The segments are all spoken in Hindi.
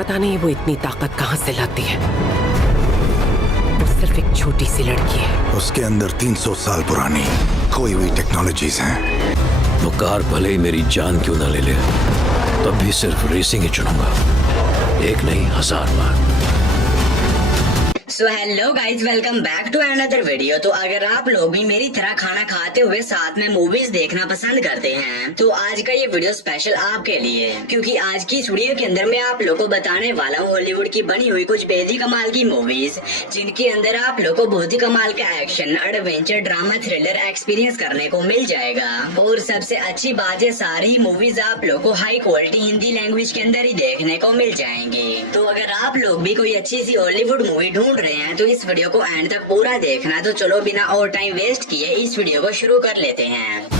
पता नहीं वो इतनी ताकत कहाँ से लाती है। वो सिर्फ एक छोटी सी लड़की है। उसके अंदर 300 साल पुरानी खोई हुई टेक्नोलॉजीज हैं। वो कार भले ही मेरी जान क्यों ना ले ले, तब भी सिर्फ रेसिंग ही चुनूंगा, एक नहीं 1000 बार। So hello guys, welcome back to another video. तो अगर आप लोग भी मेरी तरह खाना खाते हुए साथ में मूवीज देखना पसंद करते हैं तो आज का ये वीडियो स्पेशल आपके लिए, क्योंकि आज की इस वीडियो के अंदर मैं आप लोगों को बताने वाला हूँ हॉलीवुड की बनी हुई कुछ बेहद ही कमाल की मूवीज, जिनके अंदर आप लोगों को बहुत ही कमाल का action, adventure, drama, thriller experience करने को मिल जाएगा। और सबसे अच्छी बात है, सारी मूवीज आप लोगों को हाई क्वालिटी हिंदी लैंग्वेज के अंदर ही देखने को मिल जाएंगी। तो अगर आप लोग भी कोई अच्छी सी हॉलीवुड मूवी ढूंढ रहे हैं तो इस वीडियो को एंड तक पूरा देखना। तो चलो बिना और टाइम वेस्ट किए इस वीडियो को शुरू कर लेते हैं।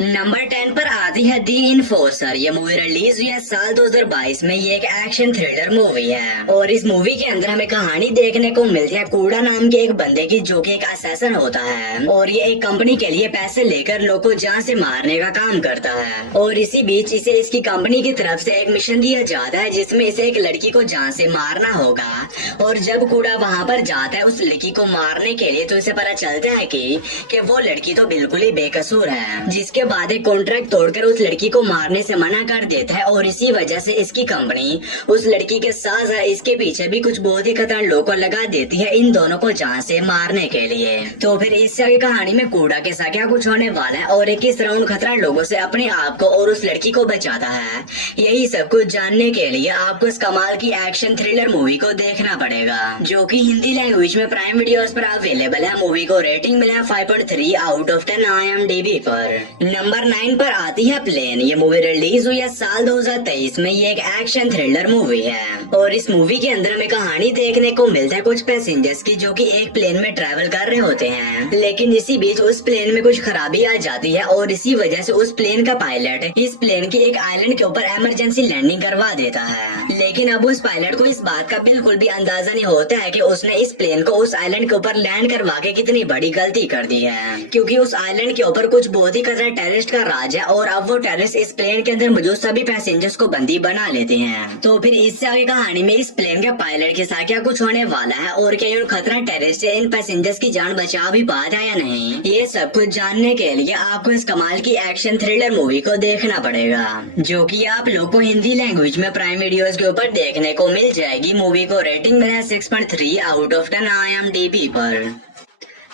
नंबर 10 पर आती है दी इन्फोर्सर। ये मूवी रिलीज हुई है साल 2022 में। ये एक एक्शन थ्रिलर मूवी है और इस मूवी के अंदर हमें कहानी देखने को मिलती है कूड़ा नाम के एक बंदे की, जो कि एक असैसन होता है और ये एक कंपनी के लिए पैसे लेकर लोगों को जान से मारने का काम करता है। और इसी बीच इसे इसकी कंपनी की तरफ से एक मिशन दिया जाता है जिसमें इसे एक लड़की को जान से मारना होगा। और जब कूड़ा वहाँ पर जाता है उस लड़की को मारने के लिए, तो इसे पता चलता है कि वो लड़की तो बिल्कुल ही बेकसूर है, जिसके बाद एक कॉन्ट्रैक्ट तोड़कर उस लड़की को मारने से मना कर देता है। और इसी वजह से इसकी कंपनी उस लड़की के साथ इसके पीछे भी कुछ बहुत ही खतरनाक लोगों को लगा देती है इन दोनों को जान से मारने के लिए। तो फिर इस आगे कहानी में कूड़ा के साथ क्या कुछ होने वाला है और किस तरह उन खतरनाक लोगों से अपने आप को और उस लड़की को बचाता है, यही सब कुछ जानने के लिए आपको इस कमाल की एक्शन थ्रिलर मूवी को देखना पड़ेगा, जो कि हिंदी लैंग्वेज में प्राइम वीडियोस पर अवेलेबल है। मूवी को रेटिंग मिला 5.3 आउट ऑफ 10 IMDb पर। नंबर 9 पर आती है प्लेन। ये मूवी रिलीज हुई है साल 2023 में। ये एक एक्शन थ्रिलर मूवी है और इस मूवी के अंदर हमें कहानी देखने को मिलता है कुछ पैसेंजर्स की, जो कि एक प्लेन में ट्रैवल कर रहे होते हैं, लेकिन इसी बीच उस प्लेन में कुछ खराबी आ जाती है और इसी वजह से उस प्लेन का पायलट इस प्लेन की एक आइलैंड के ऊपर इमरजेंसी लैंडिंग करवा देता है। लेकिन अब उस पायलट को इस बात का बिल्कुल भी अंदाजा नहीं होता है कि उसने इस प्लेन को उस आइलैंड के ऊपर लैंड करवा के कितनी बड़ी गलती कर दी है, क्योंकि उस आइलैंड के ऊपर कुछ बहुत ही खतरनाक टेररिस्ट का राज है और अब वो टेररिस्ट इस प्लेन के अंदर मौजूद सभी पैसेंजर्स को बंदी बना लेते हैं। तो फिर इससे आगे कहानी में इस प्लेन के पायलट के साथ क्या कुछ होने वाला है और क्या उन खतरनाक टेररिस्ट से इन पैसेंजर्स की जान बचा भी पाता है या नहीं, ये सब कुछ जानने के लिए आपको इस कमाल की एक्शन थ्रिलर मूवी को देखना पड़ेगा, जो कि आप लोग को हिंदी लैंग्वेज में प्राइम वीडियोस के ऊपर देखने को मिल जाएगी। मूवी को रेटिंग मिला 6.3 आउट ऑफ 10 IMDb पर।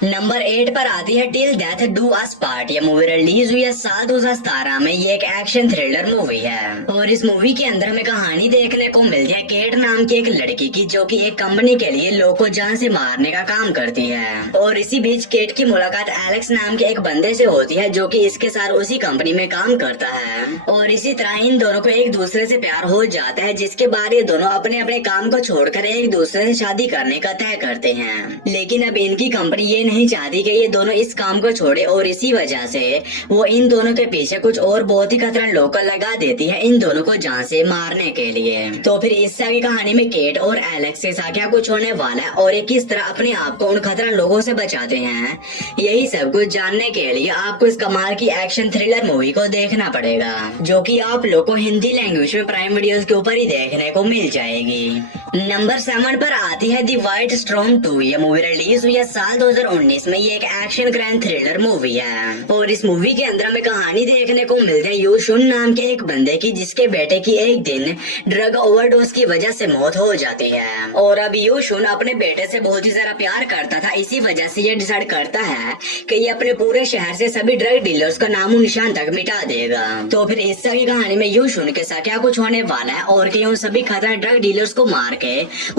नंबर 8 पर आती है till death do us part. ये मूवी रिलीज हुई है साल 2017 में। ये एक एक्शन थ्रिलर मूवी है और इस मूवी के अंदर हमें कहानी देखने को मिलती है केट नाम की एक लड़की की, जो कि एक कंपनी के लिए लोगों को जान से मारने का काम करती है। और इसी बीच केट की मुलाकात एलेक्स नाम के एक बंदे से होती है, जो कि इसके साथ उसी कंपनी में काम करता है। और इसी तरह इन दोनों को एक दूसरे से प्यार हो जाता है, जिसके बाद ये दोनों अपने अपने काम को छोड़कर एक दूसरे से शादी करने का तय करते हैं। लेकिन अब इनकी कंपनी ये नहीं चाहती कि ये दोनों इस काम को छोड़े और इसी वजह से वो इन दोनों के पीछे कुछ और बहुत ही खतरनाक लोगों को लगा देती है इन दोनों को जान से मारने के लिए। तो फिर इससे आगे कहानी में केट और एलेक्स के साथ क्या कुछ होने वाला है और ये किस तरह अपने आप को उन खतरनाक लोगों से बचाते हैं, यही सब कुछ जानने के लिए आपको इस कमाल की एक्शन थ्रिलर मूवी को देखना पड़ेगा, जो कि आप लोग को हिंदी लैंग्वेज में प्राइम वीडियोस के ऊपर ही देखने को मिल जाएगी। नंबर 7 पर आती है दी व्हाइट स्टॉर्म 2। ये मूवी रिलीज हुई है साल 2019 में। ये एक एक्शन क्राइम थ्रिलर मूवी है और इस मूवी के अंदर हमें कहानी देखने को मिलती है यूशुन नाम के एक बंदे की, जिसके बेटे की एक दिन ड्रग ओवरडोज की वजह से मौत हो जाती है। और अब यूशुन अपने बेटे से बहुत ही ज्यादा प्यार करता था, इसी वजह से ये डिसाइड करता है कि ये अपने पूरे शहर से सभी ड्रग डीलर्स का नामो निशान तक मिटा देगा। तो फिर इस तरह की कहानी में यूशुन के साथ क्या कुछ होने वाला है और कि उन सभी खतरनाक ड्रग डीलर्स को मार के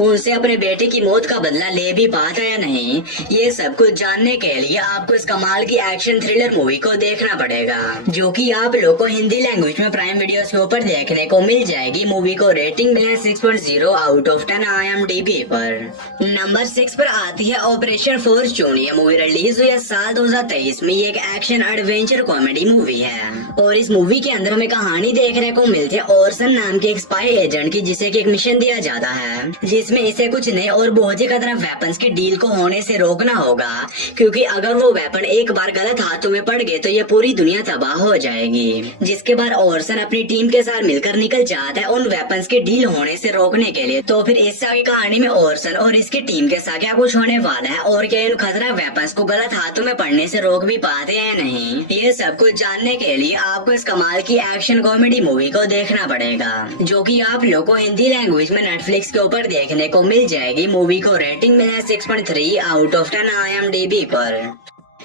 उनसे अपने बेटे की मौत का बदला ले भी पाता या नहीं, ये सब कुछ जानने के लिए आपको इस कमाल की एक्शन थ्रिलर मूवी को देखना पड़ेगा, जो कि आप लोग को हिंदी लैंग्वेज में प्राइम वीडियोस के ऊपर देखने को मिल जाएगी। मूवी को रेटिंग मिला 6.0 आउट ऑफ 10 IMDb पर। नंबर 6 पर आती है ऑपरेशन फॉर्च्यून। ये मूवी रिलीज हुई है साल 2023 में। ये एक एक्शन एडवेंचर कॉमेडी मूवी है और इस मूवी के अंदर हमें कहानी देखने को मिलती है ऑर्सन नाम के एक स्पाई एजेंट की, जिसे एक मिशन दिया जाता है जिसमें इसे कुछ नए और बहुत ही खतरनाक वेपन्स की डील को होने से रोकना होगा। क्योंकि अगर वो वेपन एक बार गलत हाथों में पड़ गए तो ये पूरी दुनिया तबाह हो जाएगी। जिसके बाद ओरसन अपनी टीम के साथ मिलकर निकल जाता है उन वेपन्स के डील होने से रोकने के लिए। तो फिर इस आगे कहानी में ओरसन और इसकी टीम के साथ क्या कुछ होने वाला है और क्या इन खतरा वेपन्स को गलत हाथों में पड़ने से रोक भी पाते हैं नहीं, ये सब कुछ जानने के लिए आपको इस कमाल की एक्शन कॉमेडी मूवी को देखना पड़ेगा, जो कि आप लोग को हिंदी लैंग्वेज में नेटफ्लिक्स के ऊपर देखने को मिल जाएगी। मूवी को रेटिंग मिला 6.3 आउट ऑफ 10 IMDb पर।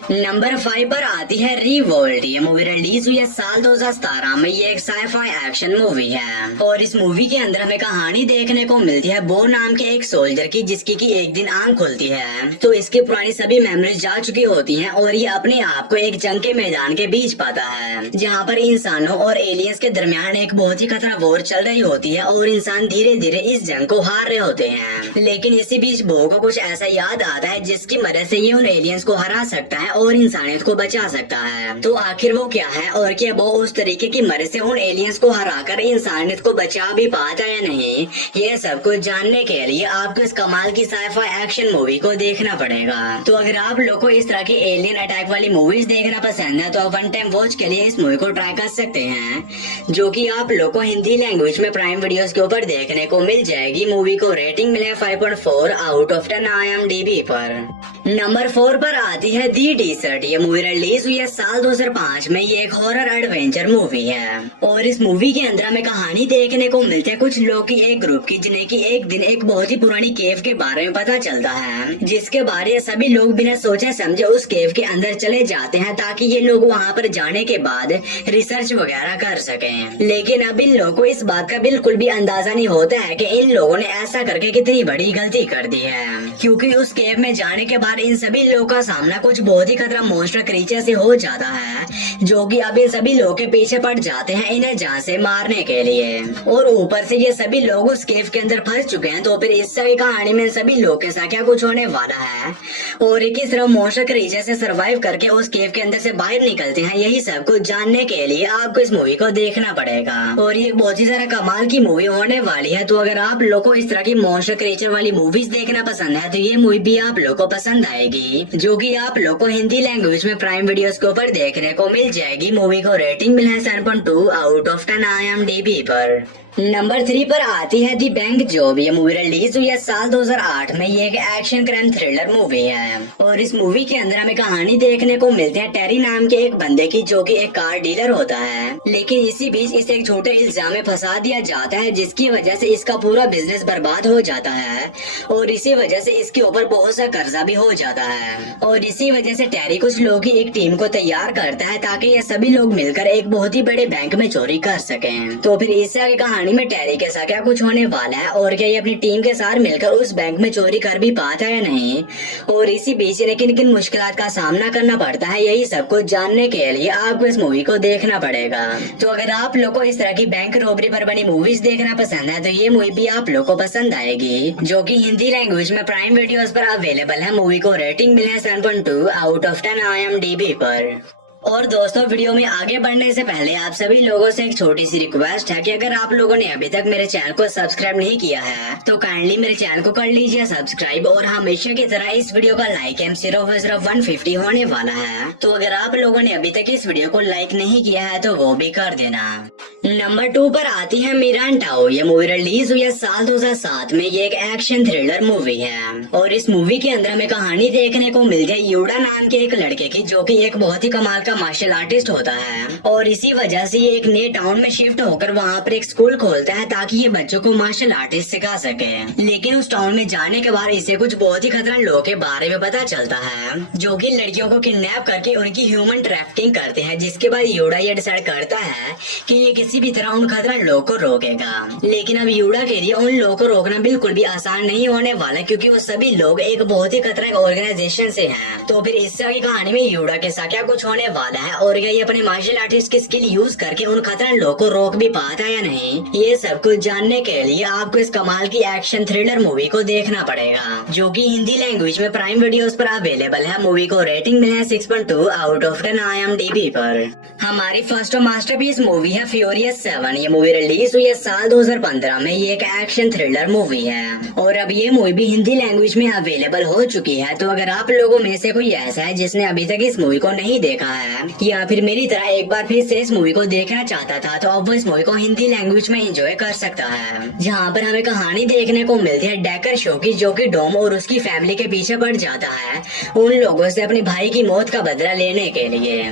नंबर 5 पर आती है रिवोल्ट। ये मूवी रिलीज हुई है साल 2017 में। ये एक साइफाई एक्शन मूवी है और इस मूवी के अंदर हमें कहानी देखने को मिलती है बो नाम के एक सोल्जर की, जिसकी की एक दिन आंख खुलती है तो इसकी पुरानी सभी मेमोरीज जा चुकी होती हैं और ये अपने आप को एक जंग के मैदान के बीच पाता है, जहाँ पर इंसानों और एलियंस के दरमियान एक बहुत ही खतरा वॉर चल रही होती है और इंसान धीरे धीरे इस जंग को हार रहे होते हैं। लेकिन इसी बीच बो को कुछ ऐसा याद आता है जिसकी मदद से ये उन एलियंस को हरा सकता है और इंसानियत को बचा सकता है। तो आखिर वो क्या है और क्या वो उस तरीके की मदद से उन एलियंस को हराकर इंसानियत को बचा भी पाता है नहीं, ये सब कुछ जानने के लिए आपको इस कमाल की साइफाई एक्शन मूवी को देखना पड़ेगा। तो अगर आप लोग को इस तरह की एलियन अटैक वाली मूवीज देखना पसंद है तो आप वन टाइम वॉच के लिए इस मूवी को ट्राई कर सकते हैं, जो कि आप लोग को हिंदी लैंग्वेज में प्राइम वीडियोस के ऊपर देखने को मिल जाएगी। मूवी को रेटिंग मिले 5.4 आउट ऑफ 10 IMDb पर। नंबर 4 पर आती है दी डेजर्ट। ये मूवी रिलीज हुई है साल 2005 में। ये एक हॉरर एडवेंचर मूवी है और इस मूवी के अंदर हमें कहानी देखने को मिलती है कुछ लोग की एक ग्रुप की, जिन्हें की एक दिन एक बहुत ही पुरानी केव के बारे में पता चलता है, जिसके बारे में सभी लोग बिना सोचे समझे उस केव के अंदर चले जाते हैं ताकि ये लोग वहाँ पर जाने के बाद रिसर्च वगैरह कर सकें। लेकिन अब इन लोगों को इस बात का बिल्कुल भी अंदाजा नहीं होता है कि इन लोगों ने ऐसा करके कितनी बड़ी गलती कर दी है, क्योंकि उस केव में जाने के बाद इन सभी लोगों का सामना कुछ बहुत ही खतरा मॉन्स्टर क्रीचर से हो जाता है, जो कि अब इन सभी लोगों के पीछे पड़ जाते हैं इन्हें जान से मारने के लिए। और ऊपर से ये सभी लोग उस केव के अंदर फंस चुके हैं। तो फिर इस सभी कहानी में सभी लोग के साथ क्या कुछ होने वाला है और किस तरह मॉन्स्टर क्रीचर से सरवाइव करके उस केव के अंदर से बाहर निकलते हैं, यही सब कुछ जानने के लिए आपको इस मूवी को देखना पड़ेगा। और ये बहुत ही सारा कमाल की मूवी होने वाली है। तो अगर आप लोग को इस तरह की मॉन्स्टर क्रीचर वाली मूवीज देखना पसंद है तो ये मूवी भी आप लोग को पसंद आएगी, जो कि आप लोग को हिंदी लैंग्वेज में प्राइम वीडियोस के ऊपर देखने को मिल जाएगी। मूवी को रेटिंग मिला है 7.2 आउट ऑफ 10 IMDb पर। नंबर 3 पर आती है दी बैंक जॉब। ये मूवी रिलीज हुई है साल 2008 में। ये एक एक्शन क्राइम थ्रिलर मूवी है और इस मूवी के अंदर हमें कहानी देखने को मिलती है टेरी नाम के एक बंदे की, जो कि एक कार डीलर होता है। लेकिन इसी बीच इसे एक छोटे इल्जाम में फंसा दिया जाता है, जिसकी वजह से इसका पूरा बिजनेस बर्बाद हो जाता है और इसी वजह से इसके ऊपर बहुत सा कर्जा भी हो जाता है। और इसी वजह से टेरी कुछ लोगों की एक टीम को तैयार करता है ताकि ये सभी लोग मिलकर एक बहुत ही बड़े बैंक में चोरी कर सकें। तो फिर इससे आगे कहानी में टेरी के साथ क्या कुछ होने वाला है और क्या ये अपनी टीम के साथ मिलकर उस बैंक में चोरी कर भी पाता है नहीं, और इसी बीच इन्हें किन किन मुश्किलात का सामना करना पड़ता है, यही सब कुछ जानने के लिए आपको इस मूवी को देखना पड़ेगा। तो अगर आप लोग को इस तरह की बैंक रॉबरी पर बनी मूवीज देखना पसंद है तो ये मूवी भी आप लोग को पसंद आएगी, जो कि हिंदी लैंग्वेज में प्राइम वीडियोस पर अवेलेबल है। मूवी को रेटिंग मिला है 7.2 आउट ऑफ 10 IMDb पर। और दोस्तों, वीडियो में आगे बढ़ने से पहले आप सभी लोगों से एक छोटी सी रिक्वेस्ट है कि अगर आप लोगों ने अभी तक मेरे चैनल को सब्सक्राइब नहीं किया है तो काइंडली मेरे चैनल को कर लीजिए सब्सक्राइब, और हमेशा की तरह इस वीडियो का लाइक एम सिर्फ 150 होने वाला है। तो अगर आप लोगों ने अभी तक इस वीडियो को लाइक नहीं किया है तो वो भी कर देना। नंबर 2 पर आती है मिरांडाओ। ये मूवी रिलीज हुई है साल 2007 में। ये एक एक्शन थ्रिलर मूवी है और इस मूवी के अंदर हमें कहानी देखने को मिलती है यूडा नाम के एक लड़के की, जो कि एक बहुत ही कमाल का मार्शल आर्टिस्ट होता है और इसी वजह से ये एक नए टाउन में शिफ्ट होकर वहाँ पर एक स्कूल खोलता है ताकि ये बच्चों को मार्शल आर्टिस्ट सिखा सके। लेकिन उस टाउन में जाने के बाद इसे कुछ बहुत ही खतरनाक लोगों के बारे में पता चलता है, जो कि लड़कियों को किडनैप करके उनकी ह्यूमन ट्रैफिकिंग करते हैं। जिसके बाद यूडा ये डिसाइड करता है कि ये किसी भी तरह उन खतरनाक लोगों को रोकेगा। लेकिन अब यूडा के लिए उन लोगों को रोकना बिल्कुल भी आसान नहीं होने वाला, क्योंकि वो सभी लोग एक बहुत ही खतरनाक ऑर्गेनाइजेशन से हैं। तो फिर इस तरह की कहानी में यूडा के साथ क्या कुछ होने वाला है और क्या ये अपने मार्शल आर्टिस्ट की स्किल यूज करके उन खतरनाक लोगों को रोक भी पाता है या नहीं, ये सब कुछ जानने के लिए आपको इस कमाल की एक्शन थ्रिलर मूवी को देखना पड़ेगा, जो कि हिंदी लैंग्वेज में प्राइम वीडियोस पर अवेलेबल है। मूवी को रेटिंग मिला है 6.2 आउट ऑफ 10 IMDb पर। हमारी फर्स्ट मास्टरपीस मूवी है फ्यूरी वॉरियर 7 ये मूवी रिलीज हुई है साल 2015 में। ये एक एक्शन थ्रिलर मूवी है और अब ये मूवी भी हिंदी लैंग्वेज में अवेलेबल हो चुकी है। तो अगर आप लोगों में से कोई ऐसा है जिसने अभी तक इस मूवी को नहीं देखा है या फिर मेरी तरह एक बार फिर से इस मूवी को देखना चाहता था, तो अब वो इस मूवी को हिंदी लैंग्वेज में एंजॉय कर सकता है, जहाँ पर हमें कहानी देखने को मिलती है डेकर शो की, जो कि डोम और उसकी फैमिली के पीछे पड़ जाता है उन लोगों से अपने भाई की मौत का बदला लेने के लिए।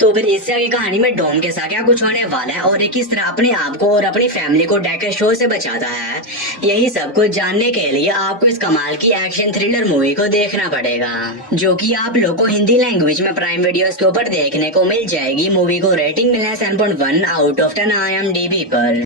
तो फिर इससे आगे कहानी में डोम के साथ क्या कुछ होने वाला है और किस तरह अपने आप को और अपनी फैमिली को डेकर शो से बचाता है, यही सब कुछ जानने के लिए आपको इस कमाल की एक्शन थ्रिलर मूवी को देखना पड़ेगा, जो कि आप लोग को हिंदी लैंग्वेज में प्राइम वीडियोस के ऊपर देखने को मिल जाएगी। मूवी को रेटिंग मिला है 7.1 आउट ऑफ 10 IMDb पर।